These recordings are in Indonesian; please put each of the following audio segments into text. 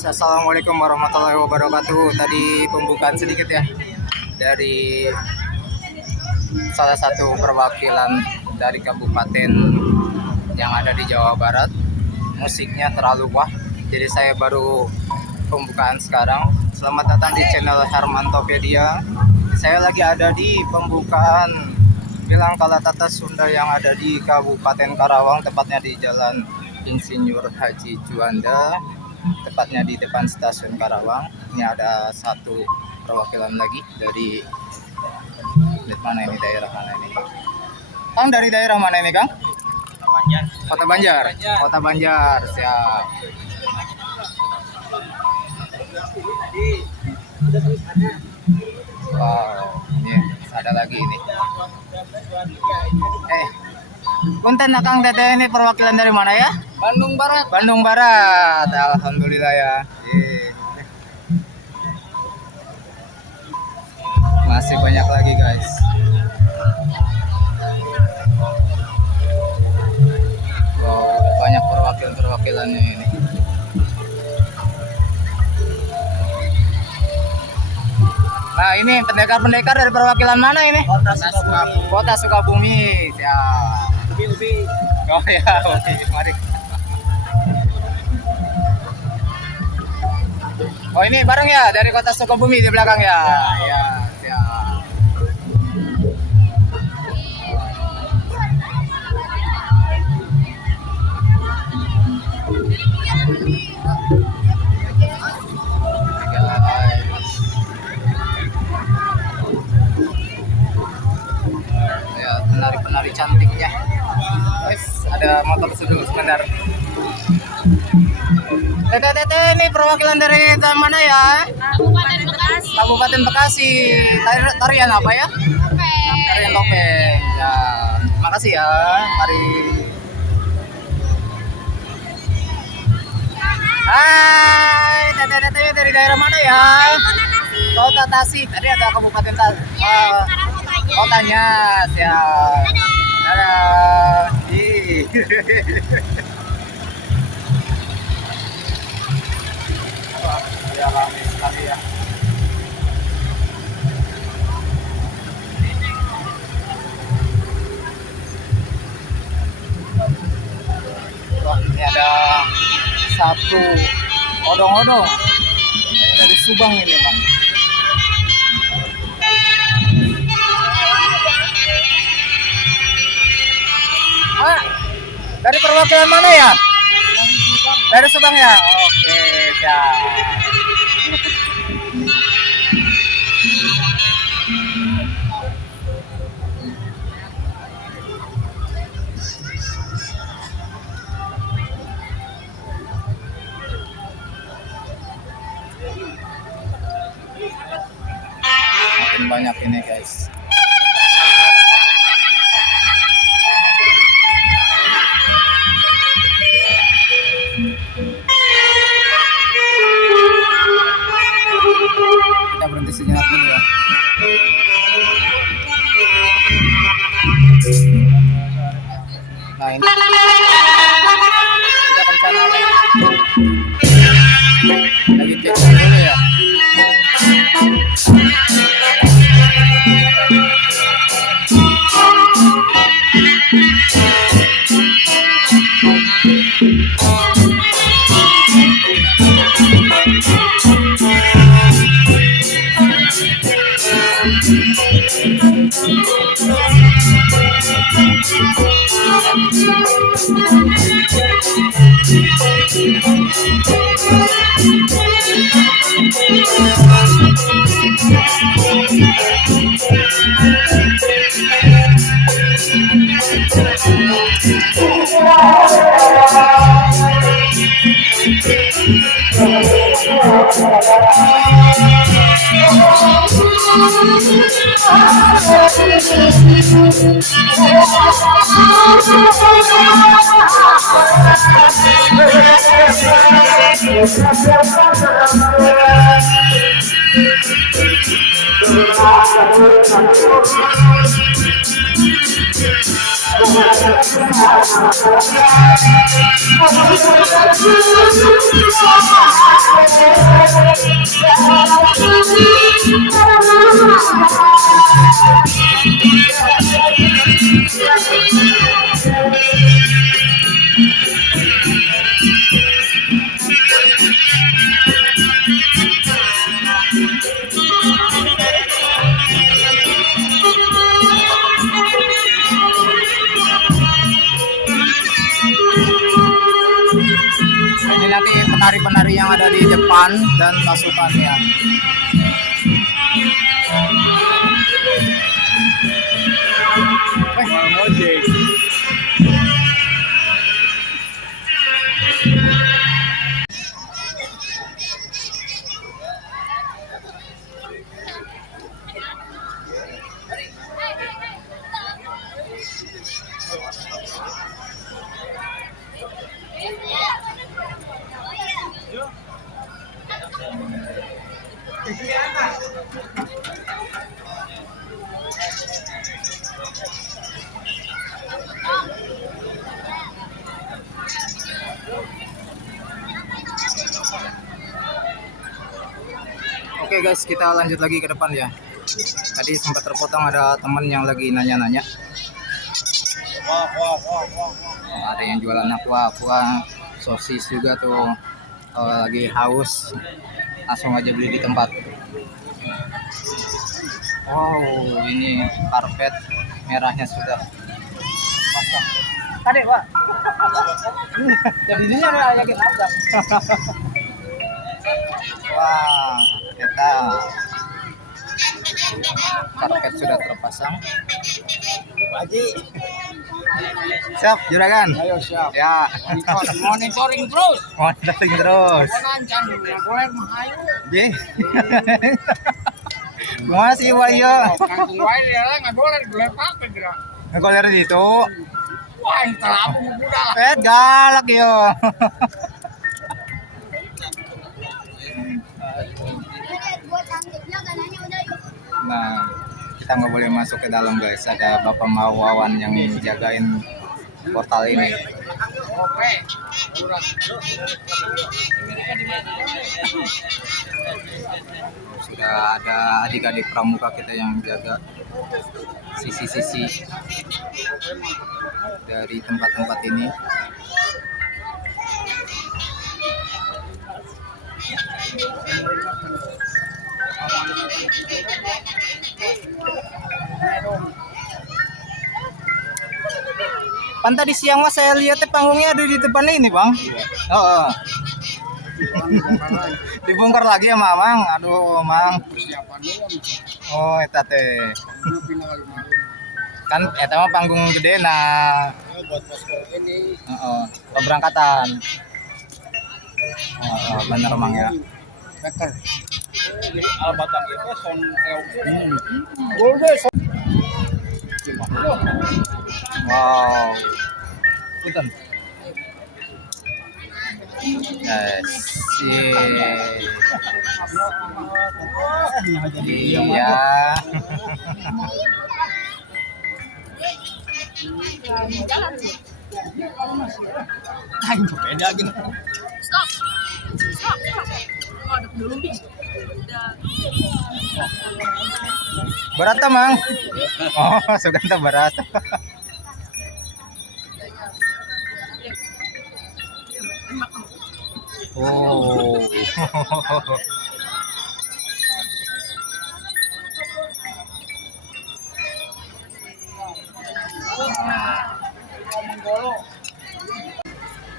Assalamualaikum warahmatullahi wabarakatuh. Tadi pembukaan sedikit ya dari salah satu perwakilan dari kabupaten yang ada di Jawa Barat. Musiknya terlalu wah, jadi saya baru pembukaan sekarang. Selamat datang di channel Hermantopedia. Saya lagi ada di pembukaan Bilang Kalatata Sunda yang ada di Kabupaten Karawang, tepatnya di Jalan Insinyur Haji Juanda, tepatnya di depan stasiun Karawang. Ini ada satu perwakilan lagi dari mana ini, daerah mana ini? Kang, dari daerah mana ini, Kang? Kota Banjar. Kota Banjar, siap. Wow, ini ada lagi ini. Punten Kang, teteh ini perwakilan dari mana ya? Bandung Barat. Bandung Barat. Alhamdulillah ya. Masih banyak lagi, guys. Wow, banyak perwakilannya ini. Nah, ini pendekar-pendekar dari perwakilan mana ini? Kota Sukabumi. Siap. Ubi. Oh ya, oke. Mari. Oh, ini bareng ya dari Kota Sukabumi di belakang ya. Ya, siap. Ya, penari-penari cantiknya. Guys, ada motor dulu sebentar. Teteh ini perwakilan dari mana ya? Kabupaten Bekasi. Kabupaten Bekasi. Tarian apa ya? Tarian topeng. Ya, makasih ya. Mari. Hai, teteh dari daerah mana ya? Kota Tasik. Tadi ada Kabupaten Tasik. Kotanya, siap. Dadah. Ya, rame sekali ya. Wah, ini ada satu odong-odong. Ini dari Subang ini, Bang. Dari perwakilan mana ya? Dari Subang ya? Oke, siap. Makin banyak ini, guys. Kita berhenti sejenak dulu ya. Nah, ini kita rencana lagi cek dulu ya. Ini nanti penari-penari yang ada di depan dan pasukannya. Oke guys, kita lanjut lagi ke depan ya. Tadi sempat terpotong, ada teman yang lagi nanya-nanya. Ada yang jualan aqua, sosis juga tuh. Kalau lagi haus, langsung aja beli di tempat. Wow, ini karpet merahnya sudah pasang. Tadi Pak. Jadi ini ada lagi nabrak. Wah, kita karpet sudah terpasang. Haji. Siap, juragan? Ayo siap. Ya. Monitoring terus. Monitoring terus. Boleh mahayu. Ye. Gimana sih Wayo? Kangkung wae dia nggak boleh pakai gerak. Ngegoler di situ. Wah, entar apa muda lah. Galak yo. Nah, kita nggak boleh masuk ke dalam guys. Ada Bapak Mawawan yang jagain portal ini. Oke. Kurang. Sudah ada adik-adik pramuka kita yang jaga sisi-sisi dari tempat-tempat ini. Pan tadi siang mas saya lihat panggungnya ada di depan ini bang. Oh. Dibongkar lagi ya mamang. Aduh mang. Oh eta teh. Kan eta mah panggung gede nah. Buat posko ini. Keberangkatan. Bener mang ya. Beker. Albatang itu son wow. Punten. Yes. Iya. Beda gini. Stop. Oh, ada belum. Berat mang. Oh, Suganta berat. Oh.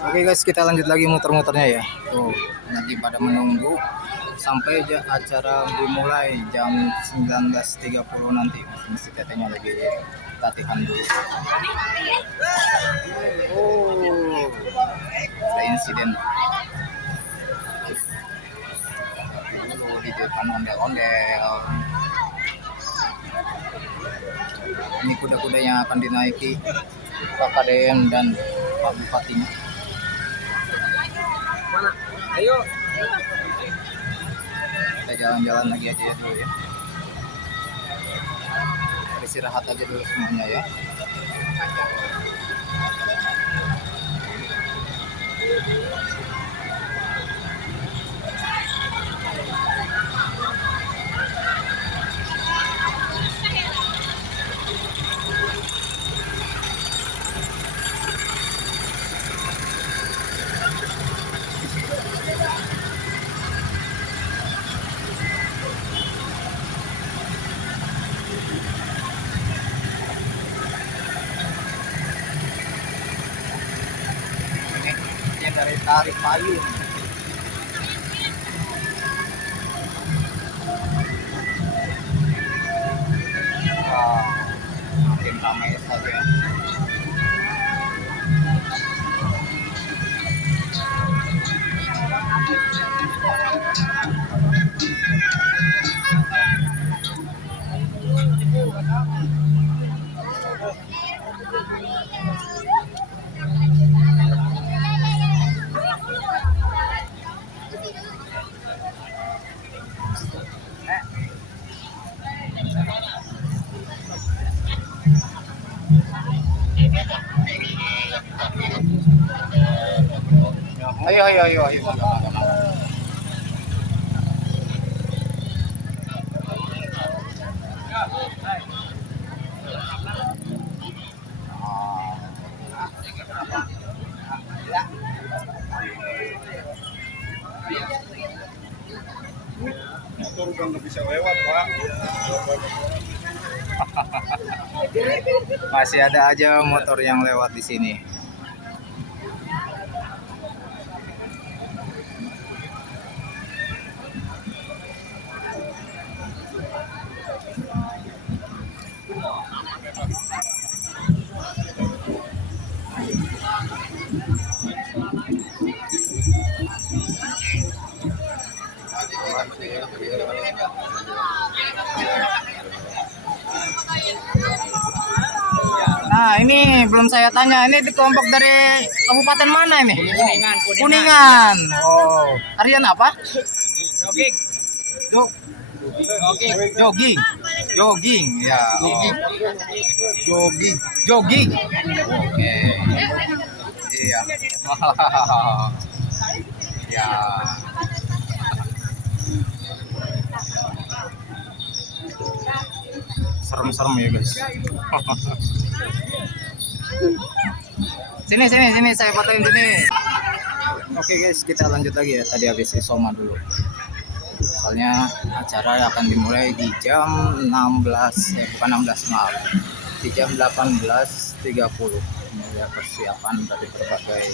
Oke guys, kita lanjut lagi muter-muternya ya. Tuh, lagi pada menunggu sampai acara dimulai jam 19.30 nanti. Mesti katanya lagi latihan dulu. Oh, ada insiden. Dulu di depan ondel-ondel. Ini kuda-kuda yang akan dinaiki Pak KDM dan Pak Bupatinya. Mana? Ayo. Kita jalan-jalan lagi aja ya dulu ya. Istirahat aja dulu semuanya ya. Ini dari Tari Payung. Wow, makin ramai saja. Ayo, ayo, ayo, ayo. Motor udah nggak bisa lewat, Pak. Masih ada aja motor yang lewat di sini. Nah, ini belum saya tanya, ini di kelompok dari kabupaten mana ini? Kuningan. Kuningan. Oh, harian apa? Jogging. Jog, jogging, jogging, ya. Oh. Jogging, jogging. Oke. Iya. Ya. Serem-serem ya guys. Sini saya fotoin sini. Oke guys, kita lanjut lagi ya. Tadi habis isoma dulu. Soalnya acara akan dimulai di jam 16, bukan 16 maaf, di jam 18.30. Ini ya persiapan dari berbagai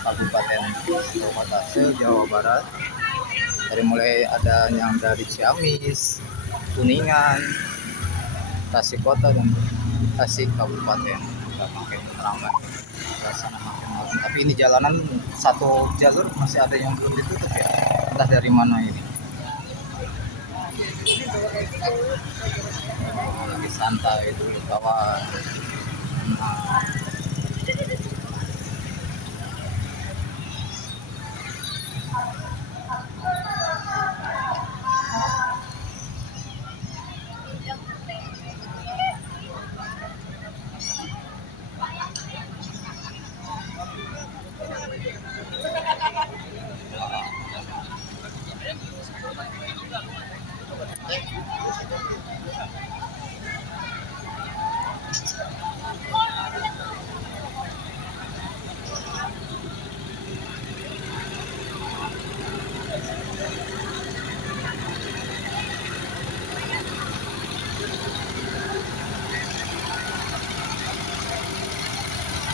kabupaten kota se-Jawa Barat. Dari mulai ada yang dari Ciamis, Kuningan, Tasik Kota dan Tasik Kabupaten. Makin ramai suasana makin malam. Tapi ini jalanan satu jalur masih ada yang belum ditutup ya. Entah dari mana ini. Lagi santai itu di bawah. Nah.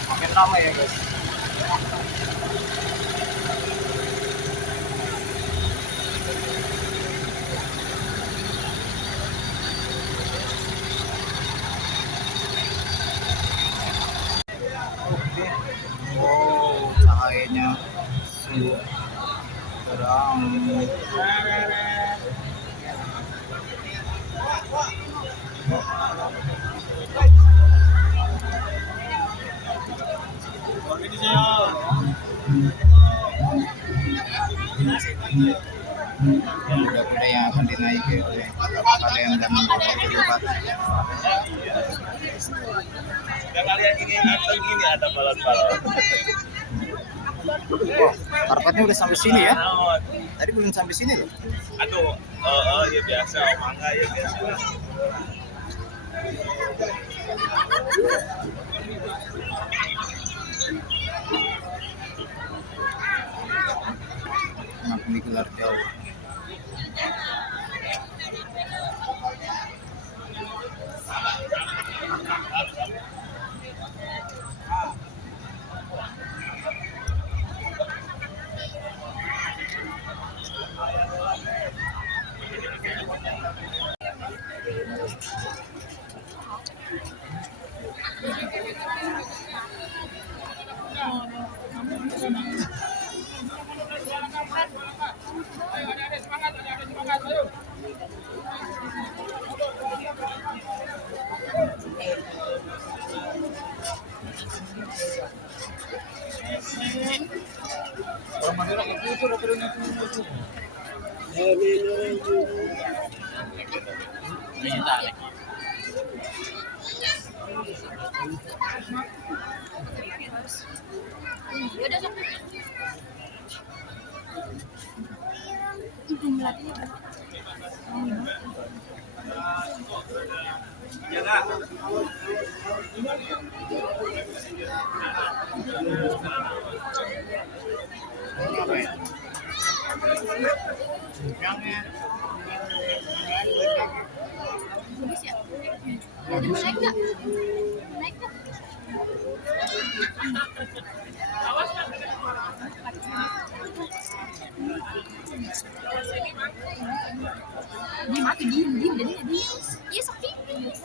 Makin ramai ya guys. Oh, cahayanya sungguh terang. kuda-kuda yang akan dinaiki oleh kalian dan kabupaten. Dan kalian ini nonton ini ada balon-balon. Oh, karpetnya udah sampai sini ya? Tadi belum sampai sini loh. Aduh, ya biasa, mangga ya biasa. Kenapa digelar jauh? Naik nggak? Naik nggak? Dia mati diem jadi dia. Iya sok tipis.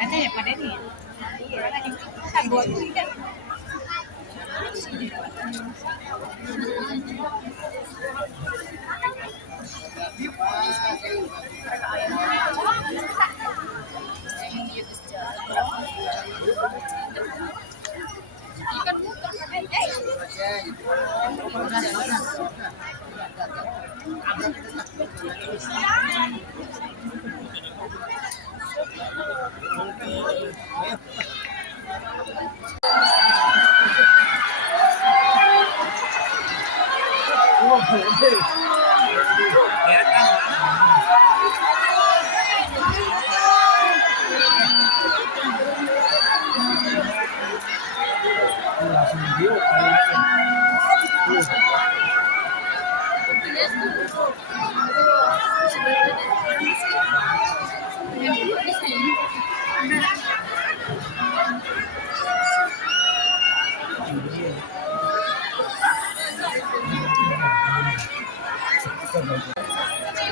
Ada ya pada ini. Iya, buat tidak.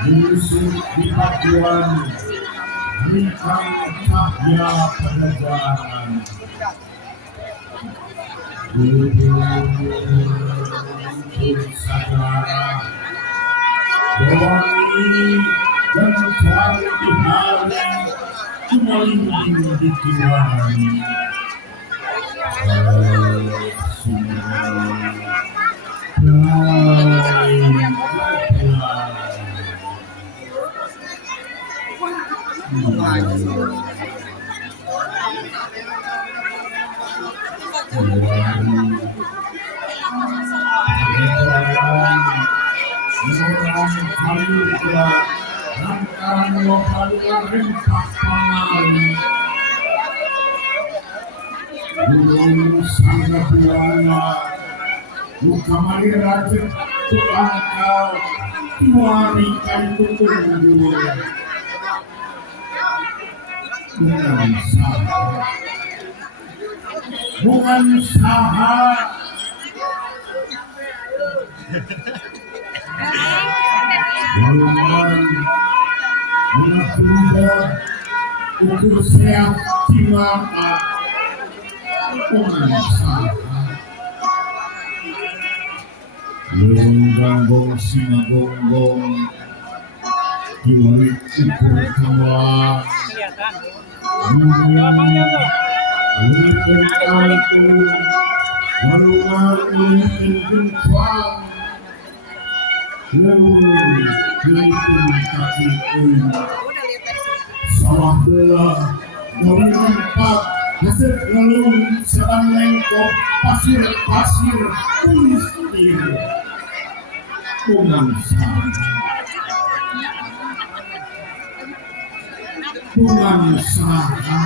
Yusuf di Pakuan, berikan cahaya penerbangan. Untuk saudara, Bawani dan cari di hari kembali di Tuhan. Kamari raja tukangkau tuari kan tutur dua bukan saha ukur siap cimaka bukan saha Gonggong singa gonggong diwalik ukur kawa sawah belah dari empat hasil lalu serang lengkop pasir tulis Tuhan saha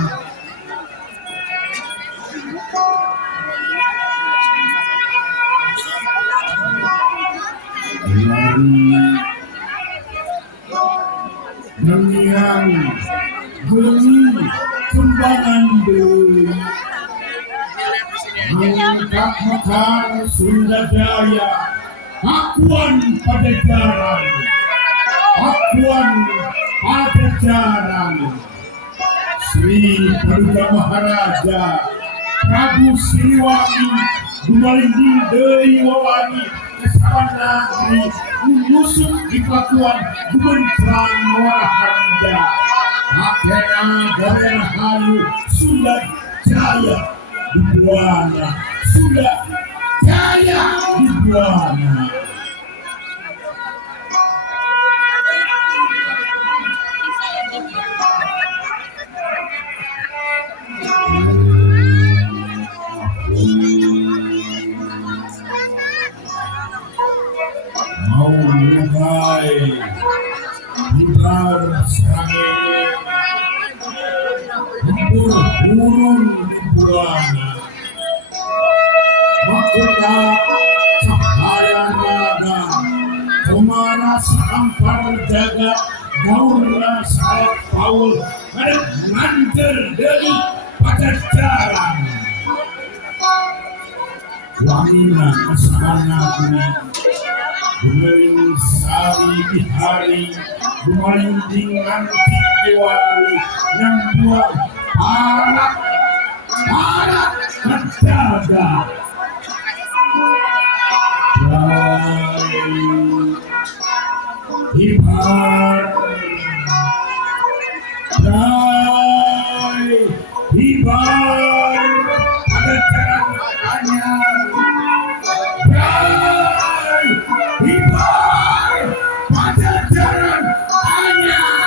Mengiang geni kembangan deui mengangkat mekar Sunda Jaya Pakuan Pajajaran Sri Paduka Maharaja Prabu Siliwangi Gumalinggi Dewi Wawani Kesana Negeri Menyusup di Pakuan Gumentrang Warahanda Akhena Gorena Hayu Sunda Jaya di Buana Sunda Jaya di Buana. Mau mulai hibar sarangene burung di buana mahkota cahaya raga kemana sampar jaga daurna salah paul ada manter dari Pajajaran wanina kesana kuni Gumaling sari di hari Gumaling dengan kiwari yang buat para menjaga hibar pada jalan anyar hibar pada jalan anyar